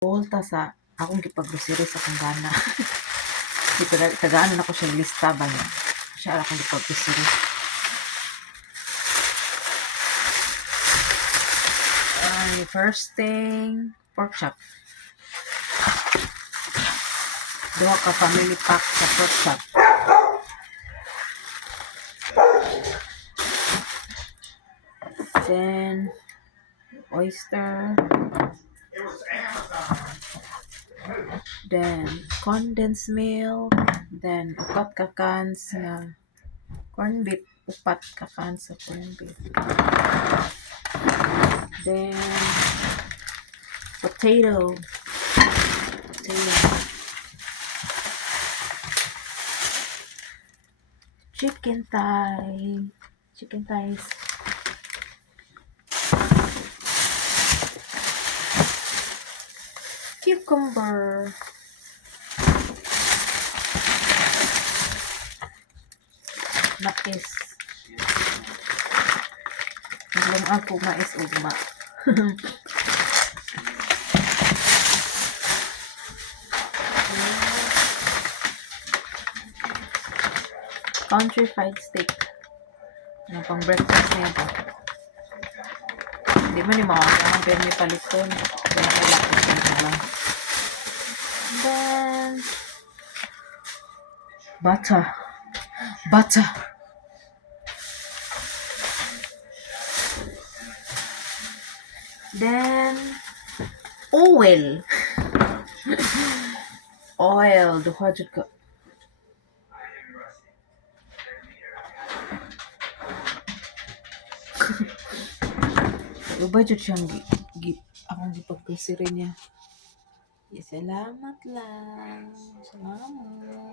Volta sa akong gipag-grocery sa akong bana. Tagaan na ko siya lista ba niya. Siya akong gipag-grocery. First thing, pork chop. Duha ka family pack sa pork chop. Then, oyster. Then, condensed milk. Then, upat ka cans na corn beef. Upat ka cans sa corn beef. Then, potato. Chicken thighs. Cucumber. Mais. Naglong ako mais ugma. Country fried steak. Ano pang breakfast niya ba? Hindi mo ni makakasama pero may paliton. Kaya kailangan ko na lang. Then, butter. Then, oil. Duha jud ka. Ubay jud siyang akong gipag-grocery niya. Salamat lang. Salamat.